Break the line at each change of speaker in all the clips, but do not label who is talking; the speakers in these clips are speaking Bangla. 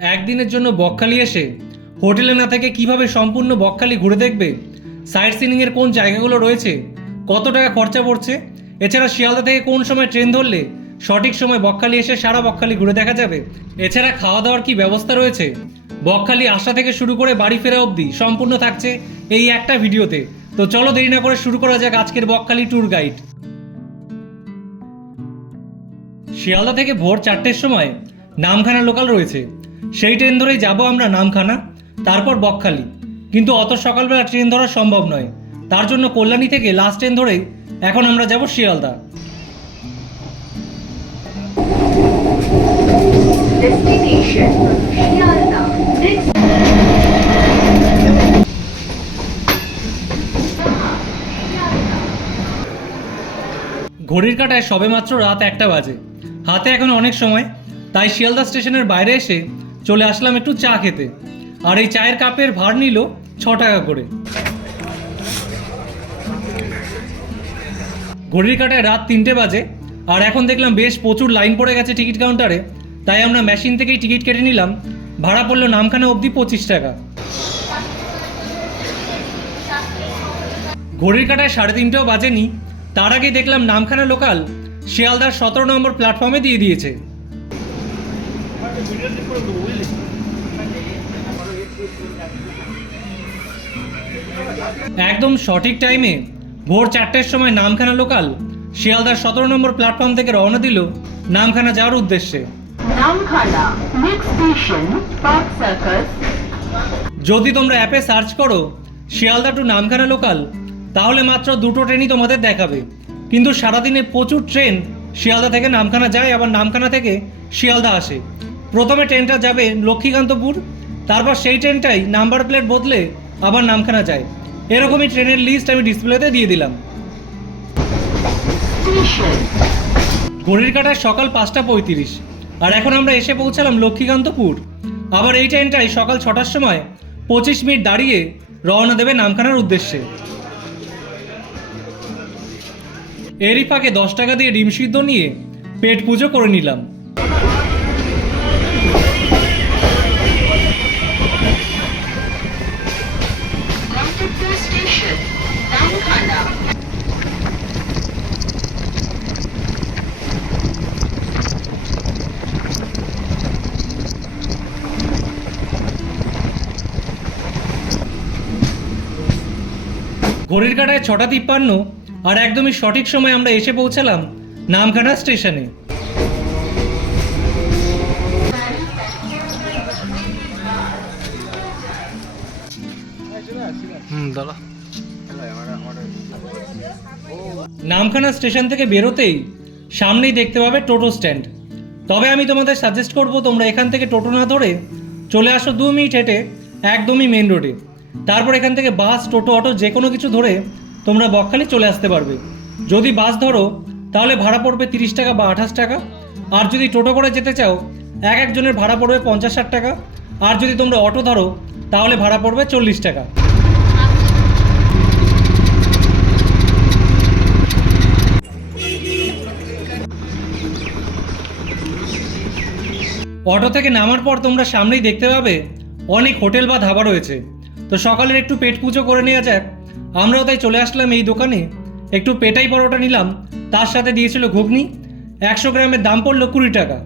একদিনের জন্য বকখালি এসে হোটেলে না থেকে কীভাবে সম্পূর্ণ বকখালি ঘুরে দেখবে? সাইট সিনিংয়ের কোন জায়গাগুলো রয়েছে? কত টাকা খরচা পড়ছে? এছাড়া শিয়ালদা থেকে কোন সময় ট্রেন ধরলে সঠিক সময় বকখালি এসে সারা বকখালি ঘুরে দেখা যাবে? এছাড়া খাওয়া দাওয়ার কি ব্যবস্থা রয়েছে? বকখালি আসা থেকে শুরু করে বাড়ি ফেরা অবধি সম্পূর্ণ থাকছে এই একটা ভিডিওতে। তো চলো দেরি না করে শুরু করা যাক আজকের বকখালি ট্যুর গাইড। শিয়ালদা থেকে ভোর চারটের সময় নামখানা লোকাল রয়েছে। সেই ট্রেন ধরেই যাব আমরা নামখানা তারপর বকখালি। কিন্তু অত সকালবেলা ট্রেন ধরা সম্ভব নয়। তার জন্য কল্যাণী থেকে লাস্ট ট্রেন ধরেই এখন আমরা যাব শিয়ালদা। ঘড়ির কাটায় সবেমাত্র রাত একটা বাজে। হাতে এখন অনেক সময় তাই শিয়ালদা স্টেশনের বাইরে এসে চলে আসলাম একটু চা খেতে। আর এই চায়ের কাপের ভার নিল ছ টাকা করে। ঘড়ির কাটায় রাত তিনটে বাজে, আর এখন দেখলাম বেশ প্রচুর লাইন পড়ে গেছে টিকিট কাউন্টারে, তাই আমরা মেশিন থেকেই টিকিট কেটে নিলাম। ভাড়া পড়ল নামখানা অবধি পঁচিশ টাকা। ঘড়ির কাটায় সাড়ে তিনটেও বাজেনি, তার আগে দেখলাম নামখানা লোকাল শিয়ালদার সতেরো নম্বর প্ল্যাটফর্মে দিয়ে দিয়েছে। একদম সঠিক টাইমে ভোর চারটের সময় নামখানা লোকাল শিয়ালদার সতেরো নম্বর প্ল্যাটফর্ম থেকে রওনা দিল নামখানা যাওয়ার উদ্দেশ্যে. যদি তোমরা অ্যাপে সার্চ করো শিয়ালদা টু নামখানা লোকাল তাহলে মাত্র দুটো ট্রেনই তোমাদের দেখাবে। কিন্তু সারাদিনে প্রচুর ট্রেন শিয়ালদা থেকে নামখানা যায় আবার নামখানা থেকে শিয়ালদা আসে। প্রথমে ট্রেনটা যাবে লক্ষ্মীকান্তপুর, তারপর সেই ট্রেনটাই নাম্বার প্লেট বদলে আবার নামখানা যায়। এরকমই ট্রেনের লিস্ট আমি ডিসপ্লেতে দিয়ে দিলাম. ঘড়ির কাটায় সকাল পাঁচটা পঁয়ত্রিশ, আর এখন আমরা এসে পৌঁছালাম লক্ষ্মীকান্তপুর। আবার এই ট্রেনটাই সকাল ছটার সময় পঁচিশ মিনিট দাঁড়িয়ে রওনা দেবে নামখানার উদ্দেশ্যে। এরই ফাঁকে দশ টাকা দিয়ে ডিম সিদ্ধ নিয়ে পেট পুজো করে নিলাম। ঘড়ির কাটায় ছটা তিপ্পান্ন আর একদমই সঠিক সময় আমরা এসে পৌঁছালাম নামখানা স্টেশনে। নামখানা স্টেশন থেকে বেরোতেই সামনেই দেখতে পাবে টোটো স্ট্যান্ড। তবে আমি তোমাদের সাজেস্ট করব তোমরা এখান থেকে টোটো না ধরে চলে আসো দু মিনিট হেঁটে একদমই মেন রোডে তারপর এখান থেকে বাস, টোটো, অটো, যে কোনো কিছু ধরে তোমরা বকখালি চলে আসতে পারবে। যদি বাস ধরো, তাহলে ভাড়া পড়বে তিরিশ টাকা বা আঠাশ টাকা। আর যদি টোটো করে যেতে চাও, এক একজনের ভাড়া পড়বে পঞ্চাশ ষাট টাকা। আর যদি তোমরা অটো ধরো, তাহলে ভাড়া পড়বে চল্লিশ টাকা। অটো থেকে নামার পর তোমরা সামনেই দেখতে পাবে, অনেক হোটেল বা ধাবা রয়েছে। তো সকালের একটু পেট পুজো করে নেওয়া যাক। আমরাও তাই চলে আসলাম এই দোকানে। একটু পেটাই পরোটা নিলাম, তার সাথে দিয়েছিল ঘুগনি। একশো গ্রামের দাম পড়ল কুড়ি টাকা।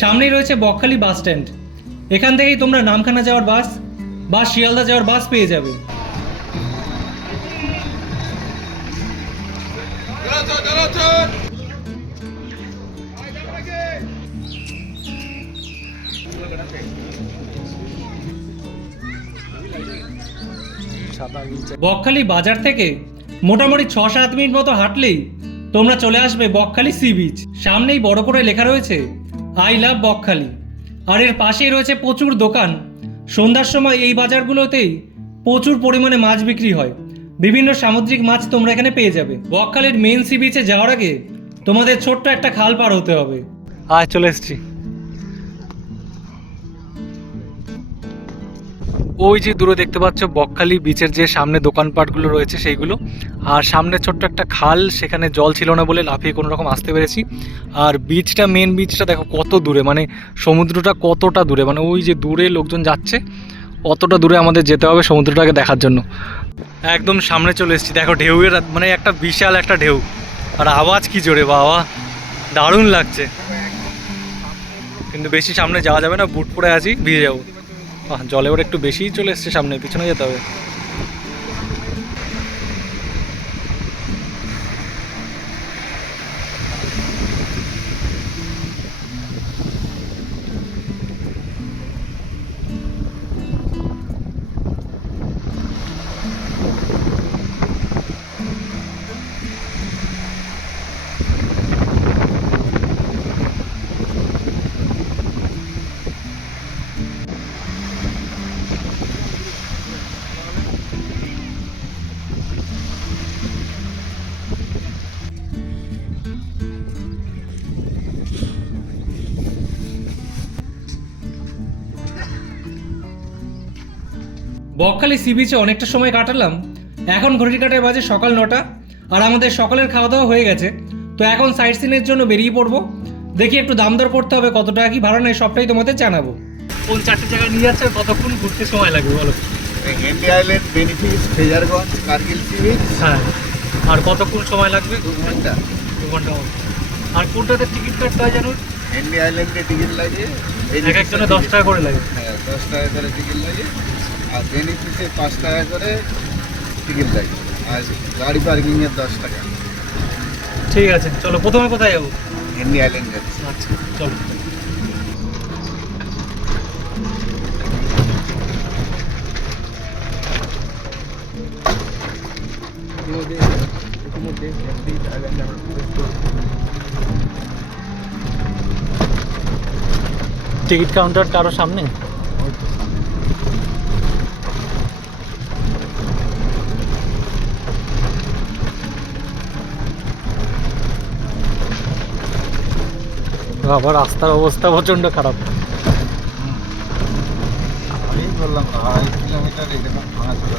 সামনেই রয়েছে বকখালি বাস স্ট্যান্ড। এখান থেকেই তোমরা নামখানা যাওয়ার বাস বা শিয়ালদা যাওয়ার বাস পেয়ে যাবে। বকখালি বাজার থেকে মোটামুটি ছ সাত মিনিট মতো হাঁটলেই তোমরা চলে আসবে বকখালি সি বিচ। সামনেই বড় করে লেখা রয়েছে, আই লাভ বকখালি। আর এর পাশেই রয়েছে প্রচুর দোকান। সন্ধ্যার সময় এই বাজারগুলোতেই প্রচুর পরিমাণে মাছ বিক্রি হয়। বিভিন্ন সামুদ্রিক মাছ তোমরা এখানে পেয়ে যাবে। বকখালির মেন সি বিচে যাওয়ার আগে তোমাদের ছোট্ট একটা খাল পার হতে হবে। আয়, চলে এসছি। ওই যে দূরে দেখতে পাচ্ছ বকখালি বিচের যে সামনে দোকানপাটগুলো রয়েছে সেইগুলো। আর সামনে ছোট্ট একটা খাল, সেখানে জল ছিল না বলে লাফিয়ে কোনো রকম আসতে পেরেছি। আর বিচটা মেন বিচটা দেখো কত দূরে মানে সমুদ্রটা কতটা দূরে মানে ওই যে দূরে লোকজন যাচ্ছে, অতটা দূরে আমাদের যেতে হবে সমুদ্রটাকে দেখার জন্য। একদম সামনে চলে এসেছি, দেখো ঢেউয়ের মানে একটা বিশাল একটা ঢেউ। আর আওয়াজ কি জোরে, বাবা! দারুণ লাগছে। কিন্তু বেশি সামনে যাওয়া যাবে না, বুট পরে আছি, ভিজে যাব। জলে ওর একটু বেশিই চলে এসছে সামনে পিছনে যেতে হবে। বকখালি সি বিচে অনেকটা সময় কাটালাম। এখন ঘড়ির কাটায় বাজে সকাল নটা আর আমাদের সকালের খাওয়া দাওয়া হয়ে গেছে। তো এখন সাইট সিনের জন্য বেরিয়ে পড়ব। দেখি একটু দাম দর করতে হবে কত টাকা কি ভাড়া নেয় সবটাই তোমাদের জানাব। কোন চারটে জায়গায় নিয়ে যাচ্ছে আর কতক্ষণ ঘুরতে সময় লাগবে বলো?
হেন্ডি আইল্যান্ড বেনিফিট ফেজারগঞ্জ কার্গিল সি বিচ
হ্যাঁ আর কতক্ষণ সময় লাগবে?
দু ঘণ্টা।
দু ঘণ্টা আর কোনটাতে টিকিট কাটতে হয় জানো
হেন্ডি আইল্যান্ডে টিকিট লাগে।
এক একজনে দশ টাকা করে লাগে।
হ্যাঁ দশ টাকা করে টিকিট লাগে। আর বেনিফিটে পাঁচ টাকা করে টিকিট লাগে আর গাড়ি পার্কিংয়ের দশ টাকা।
ঠিক আছে চলো প্রথমে কোথায় যাব?
হেন্ডি আইল্যান্ড যাচ্ছে।
আচ্ছা চলো।
ইতিমধ্যে ইতিমধ্যে আইল্যান্ডে আমরা প্রবেশ
টিকিট কাউন্টার কারও সামনে? আবার রাস্তার অবস্থা প্রচণ্ড খারাপ।
আমি বললাম আড়াই কিলোমিটার এরকম ভাঙা ছিল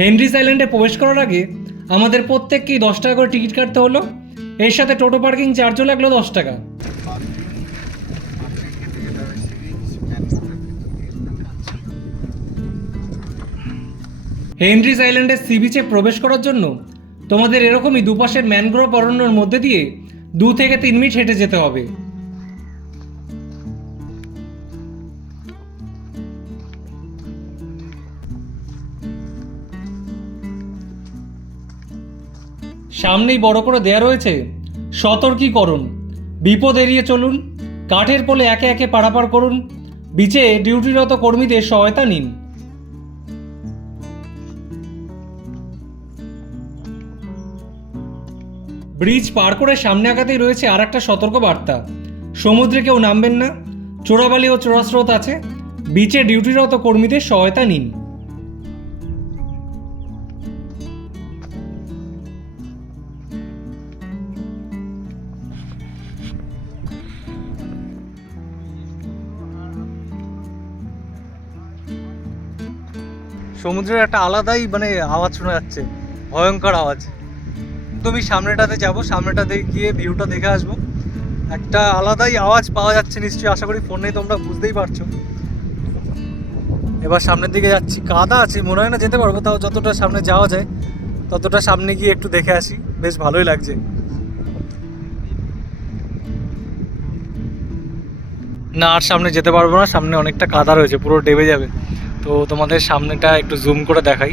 হেনরিস আইল্যান্ডে প্রবেশ করার আগে আমাদের প্রত্যেককেই দশ টাকা করে টিকিট কাটতে হলো। এর সাথে টোটো পার্কিং চার্জও লাগল দশ টাকা। হেনরিস আইল্যান্ডের সি বিচে প্রবেশ করার জন্য তোমাদের এরকমই দুপাশের ম্যানগ্রোভ অরণ্যের মধ্যে দিয়ে দু থেকে তিন মিনিট হেঁটে যেতে হবে। সামনেই বড় করে দেয়া রয়েছে সতর্কীকরণ। বিপদ এড়িয়ে চলুন, কাঠের পোলে একে একে পারাপার করুন, বিচে ডিউটিরত কর্মীদের সহায়তা নিন। ব্রিজ পার করে সামনে আগাতেই রয়েছে আর একটা সতর্ক বার্তা সমুদ্রে কেউ নামবেন না, চোরাবালি ও চোরাস্রোত আছে, বিচে ডিউটিরত কর্মীদের সহায়তা নিন। সমুদ্রের একটা আলাদাই মানে আওয়াজ শোনা যাচ্ছে, ভয়ঙ্কর আওয়াজ। তুমি সামনেটাতে যাব সামনেটাতে গিয়ে ভিউটা দেখে আসব। একটা আলাদাই আওয়াজ পাওয়া যাচ্ছে নিশ্চয়ই, আশা করি ফোনে তোমরা বুঝতেই পারছ। এবার সামনের দিকে যাচ্ছি। কাদা আছে, মনে হয় না যেতে পারব, তাও যতটা সামনে যাওয়া যায়, ততটা সামনে গিয়ে একটু দেখে আসি। বেশ ভালোই লাগছে। না, আর সামনে যেতে পারব না, সামনে অনেকটা কাদা রয়েছে, পুরো ডেবে যাবে। তো তোমাদের সামনেটা একটু জুম করে দেখাই।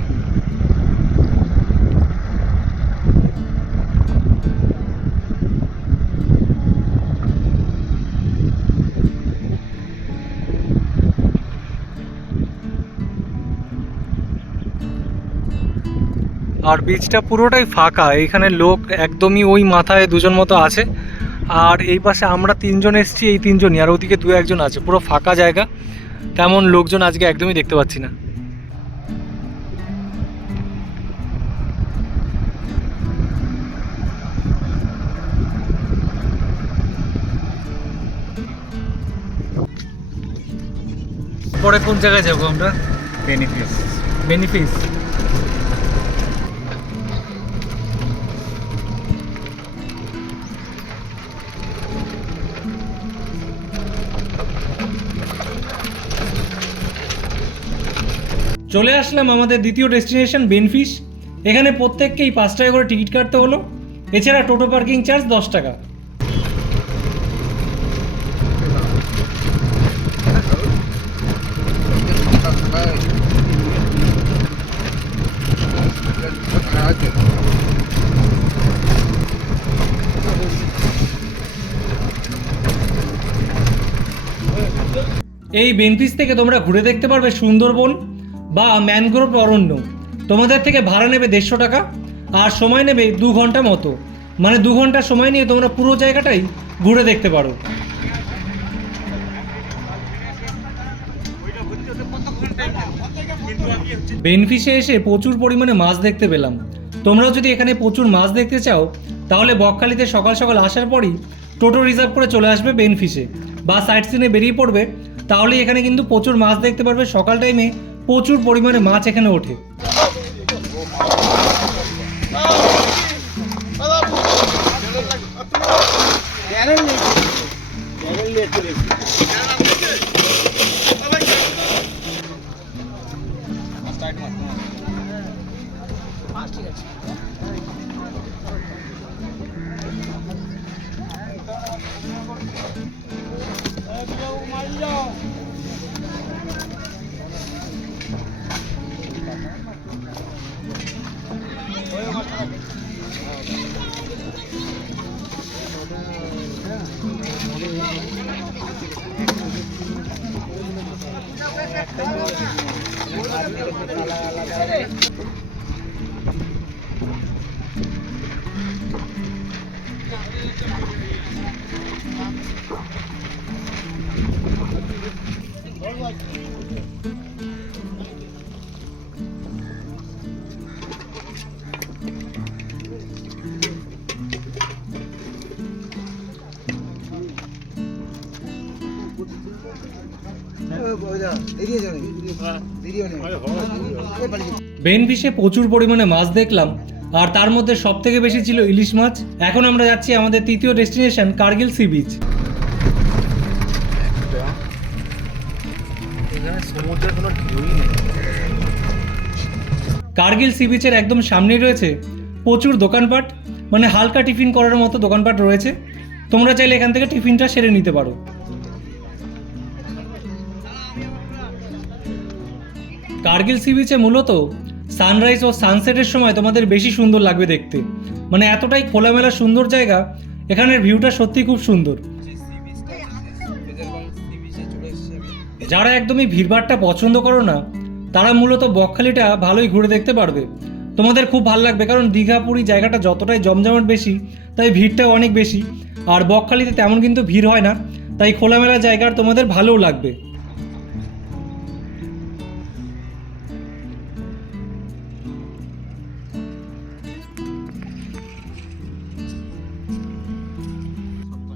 আর বিচটা পুরোটাই ফাঁকা এখানে লোক একদমই ওই মাথায় দুজন মতো আছে। আর এই পাশে আমরা তিনজন এসেছি এই তিনজনই আর ওদিকে দু একজন আছে পুরো ফাঁকা জায়গা। তেমন লোকজন আজকে একদমই দেখতে পাচ্ছি না। পরে কোন জায়গায় যাব আমরা?
বেনিফিস
বেনিফিস চলে আসলাম আমাদের দ্বিতীয় ডেস্টিনেশন, বেনফিশ। এখানে প্রত্যেককেই পাঁচ টাকা করে টিকিট কাটতে হলো। এছাড়া টোটো পার্কিং চার্জ দশ টাকা। এই বেনফিস থেকে তোমরা ঘুরে দেখতে পারবে সুন্দরবন। বা ম্যানগ্রোভ অরণ্য। তোমাদের থেকে ভাড়া নেবে দেড়শো টাকা, আর সময় নেবে দু ঘণ্টা মতো। মানে দু ঘণ্টা সময় নিয়ে তোমরা পুরো জায়গাটাই ঘুরে দেখতে পারো। বেনফিসে এসে প্রচুর পরিমাণে মাছ দেখতে পেলাম। তোমরাও যদি এখানে প্রচুর মাছ দেখতে চাও, তাহলে বকখালিতে সকাল সকাল আসার পরই টোটো রিজার্ভ করে চলে আসবে বেনফিসে বা সাইট সিনে বেরিয়ে পড়বে তাহলে এখানে কিন্তু প্রচুর মাছ দেখতে পারবে সকাল টাইমে প্রচুর পরিমাণে মাছ এখানে ওঠে। বেনফিশে প্রচুর পরিমাণে মাছ দেখলাম, আর তার মধ্যে সব থেকে বেশি ছিল ইলিশ মাছ। এখন আমরা যাচ্ছি আমাদের তৃতীয় destination, Kargil sea beach. Kargil sea বিচের একদম সামনেই রয়েছে প্রচুর দোকানপাট মানে হালকা টিফিন করার মতো দোকানপাট রয়েছে। তোমরা চাইলে এখান থেকে টিফিনটা সেরে নিতে পারো। কার্গিল সি বিচে মূলত সানরাইজ ও সানসেটের সময় তোমাদের বেশি সুন্দর লাগবে দেখতে। মানে এতটাই খোলামেলা সুন্দর জায়গা, এখানের ভিউটা সত্যি খুব সুন্দর। যারা একদমই ভিড়ভাড়টা পছন্দ করো না, তারা মূলত বকখালিটা ভালোই ঘুরে দেখতে পারবে। তোমাদের খুব ভালো লাগবে, কারণ দীঘা পুরী জায়গাটা যতটাই জমজমাট বেশি, তাই ভিড়টাও অনেক বেশি। আর বকখালিতে তেমন কিন্তু ভিড় হয় না, তাই খোলামেলা জায়গার তোমাদের ভালোও লাগবে।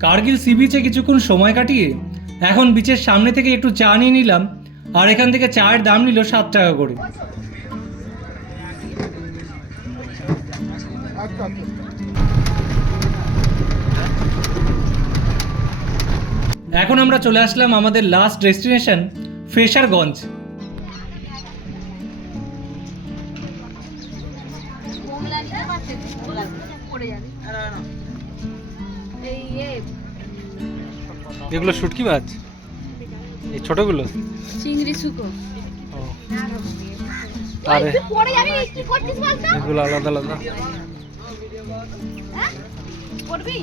কার্গিল সি বিচে কিছুক্ষণ সময় কাটিয়ে এখন বিচের সামনে থেকে একটু চা নিয়ে নিলাম, আর এখান থেকে চায়ের দাম নিল সাত টাকা করে। এখন আমরা চলে আসলাম আমাদের লাস্ট ডেস্টিনেশন ফ্রেশারগঞ্জ এগুলো শুটকি মাছ? এই ছোটগুলো?
চিংড়ি শুকো
আরে।
পড়ে যাবি কি করছিস বলতো?
এগুলো আলাদা আলাদা।
হ্যাঁ? করবি?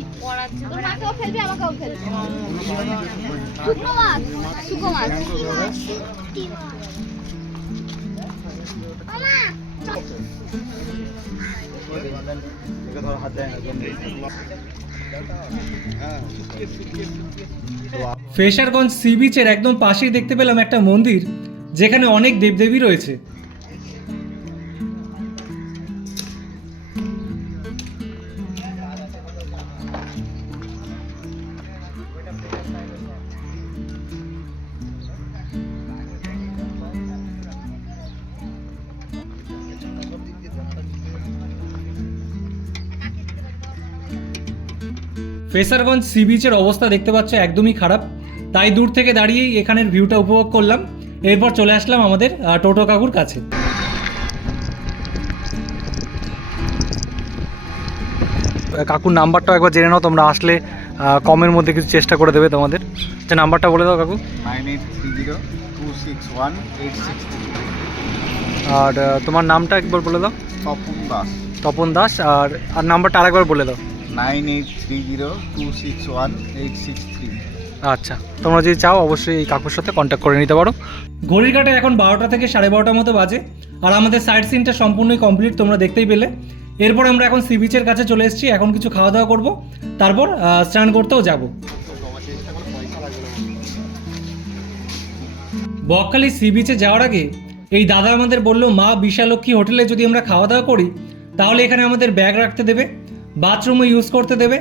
ফেশারগঞ্জ সি বিচের একদম পাশেই দেখতে পেলাম একটা মন্দির যেখানে অনেক দেবদেবী রয়েছে। ফেসারগঞ্জ সি বিচের অবস্থা দেখতে পাচ্ছ একদমই খারাপ। তাই দূর থেকে দাঁড়িয়েই এখানের ভিউটা উপভোগ করলাম। এরপর চলে আসলাম আমাদের টোটো কাকুর কাছে। কাকুর নাম্বারটা একবার জেনে নাও তোমরা আসলে কমের মধ্যে কিছু চেষ্টা করে দেবে তোমাদের। যে নাম্বারটা বলে দাও কাকু। আর তোমার নামটা একবার বলে দাও।
তপন দাস।
তপন দাস আর আর নাম্বারটা আরেকবার বলে দাও।
Nine eight three zero two six one eight six three.
আচ্ছা তোমরা যদি চাও অবশ্যই এই কাকুর সাথে কন্ট্যাক্ট করে নিতে পারো। ঘড়ির কাটে এখন বারোটা থেকে সাড়ে বারোটার মতো বাজে আর আমাদের সাইড সিনটা সম্পূর্ণই কমপ্লিট তোমরা দেখতেই পেলে। এরপর আমরা এখন সি বিচের কাছে চলে এসেছি এখন কিছু খাওয়া দাওয়া করব। তারপর স্নান করতেও যাব। বকখালি সি বিচে যাওয়ার আগে এই দাদা আমাদের বলল মা বিশালক্ষী হোটেলে যদি আমরা খাওয়া দাওয়া করি তাহলে এখানে আমাদের ব্যাগ রাখতে দেবে। বাথরুমও ইউজ করতে দেবে,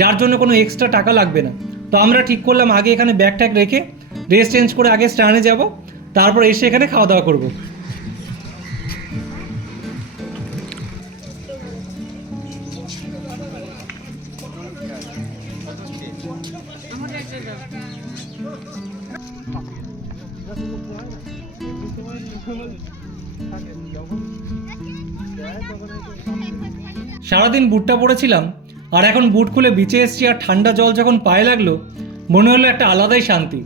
যার জন্য কোনো এক্সট্রা টাকা লাগবে না। তো আমরা ঠিক করলাম, আগে এখানে ব্যাগ ট্যাগ রেখে ড্রেস চেঞ্জ করে আগে স্টানে যাব, তারপর এসে এখানে খাওয়া দাওয়া করব। সারাদিন বুটটা পরেছিলাম আর এখন বুট খুলে বিচে এসছি আর ঠান্ডা জল যখন পায়ে লাগল, মনে হলো একটা আলাদাই শান্তি।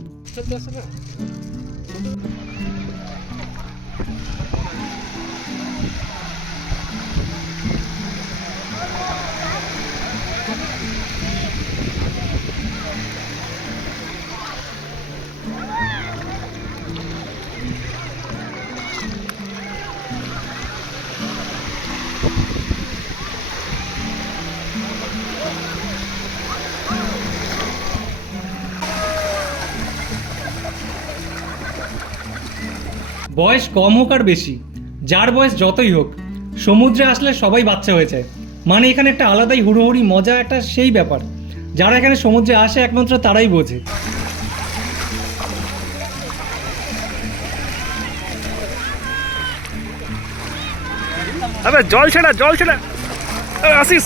বয়স কম হোক আর বেশি, যার বয়স যতই হোক, সমুদ্রে আসলে সবাই বাচ্চা হয়ে যায়। মানে এখানে একটা আলাদাই হুড়োহুড়ি, মজা একটা সেই ব্যাপার। যারা এখানে সমুদ্রে আসে একমাত্র তারাই বোঝে।
আবে, জল ছেড়া জল ছেড়া। আসিস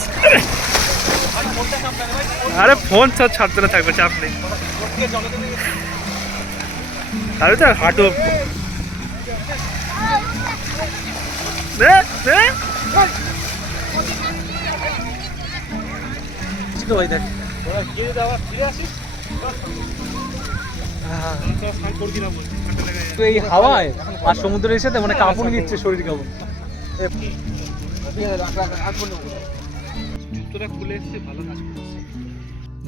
আরে, ফোন সব ছাড়তে না, থাকবে, চাপ নেই। আরে, তো হাঁটু দে, দে।
তো এই হাওয়ায় আর সমুদ্রে এসে তো মানে কাঁপুনি দিচ্ছে শরীর
করছে।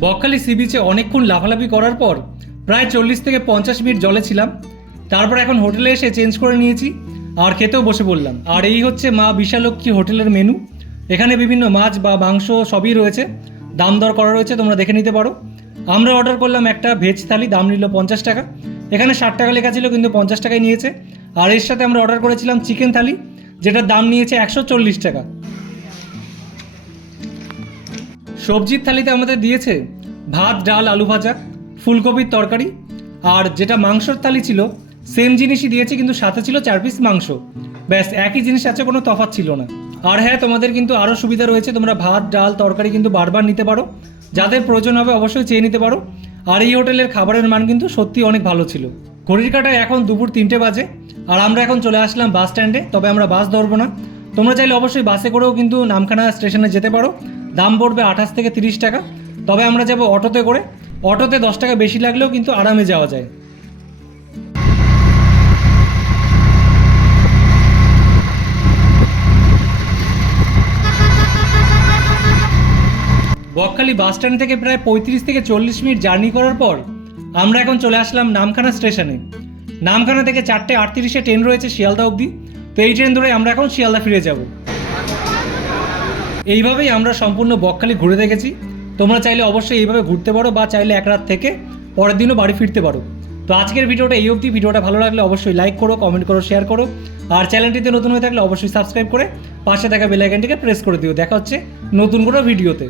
বকখালি সি বিচে অনেকক্ষণ লাফালাফি করার পর প্রায় চল্লিশ থেকে পঞ্চাশ মিনিট জলে ছিলাম। তারপর এখন হোটেলে এসে চেঞ্জ করে নিয়েছি। আর খেতেও বসে পড়লাম। আর এই হচ্ছে মা বিশালক্ষী হোটেলের মেনু এখানে বিভিন্ন মাছ বা মাংস সবই রয়েছে। দাম দর করা রয়েছে, তোমরা দেখে নিতে পারো। আমরা অর্ডার করলাম একটা ভেজ থালি, দাম নিল পঞ্চাশ টাকা। এখানে ষাট টাকা লেখা ছিল, কিন্তু পঞ্চাশ টাকায় নিয়েছে। আর এর সাথে আমরা অর্ডার করেছিলাম চিকেন থালি, যেটার দাম নিয়েছে একশো চল্লিশ টাকা। সবজির থালিতে আমাদের দিয়েছে ভাত, ডাল, আলু ভাজা, ফুলকপির তরকারি। আর যেটা মাংসর থালি ছিল সেম জিনিসই দিয়েছে, কিন্তু সাথে ছিল চার পিস মাংস। ব্যাস, একই জিনিস আছে, কোনো তফাৎ ছিল না। আর হ্যাঁ তোমাদের কিন্তু আরও সুবিধা রয়েছে, তোমরা ভাত, ডাল, তরকারি কিন্তু বারবার নিতে পারো। যাদের প্রয়োজন হবে অবশ্যই চেয়ে নিতে পারো। আর এই হোটেলের খাবারের মান কিন্তু সত্যি অনেক ভালো ছিল। ঘড়ির কাটায় এখন দুপুর তিনটে বাজে, আর আমরা এখন চলে আসলাম বাস স্ট্যান্ডে, তবে আমরা বাস ধরবো না। তোমরা চাইলে অবশ্যই বাসে করেও কিন্তু নামখানা স্টেশনে যেতে পারো। দাম পড়বে আঠাশ থেকে তিরিশ টাকা। তবে আমরা যাব অটোতে করে। অটোতে দশ টাকা বেশি লাগলেও কিন্তু আরামে যাওয়া যায়। বকখালি বাস স্ট্যান্ড থেকে প্রায় পঁয়ত্রিশ থেকে চল্লিশ মিনিট জার্নি করার পর আমরা এখন চলে আসলাম নামখানা স্টেশনে। নামখানা থেকে চারটে আটত্রিশে ট্রেন রয়েছে শিয়ালদা অবধি। তো এই ট্রেন ধরে আমরা এখন শিয়ালদা ফিরে যাব। এইভাবেই আমরা সম্পূর্ণ বকখালি ঘুরে দেখেছি। তোমরা চাইলে অবশ্যই এইভাবে ঘুরতে পারো বা চাইলে এক রাত থেকে পরের দিনও বাড়ি ফিরতে পারো। তো আজকের ভিডিওটা এই অবধি। ভিডিওটা ভালো লাগলে অবশ্যই লাইক করো কমেন্ট করো শেয়ার করো। আর চ্যানেলটিতে নতুন হয়ে থাকলে অবশ্যই সাবস্ক্রাইব করে পাশে থাকা বেল আইকনটিকে প্রেস করে দিও। দেখা হচ্ছে নতুন কোনো ভিডিওতে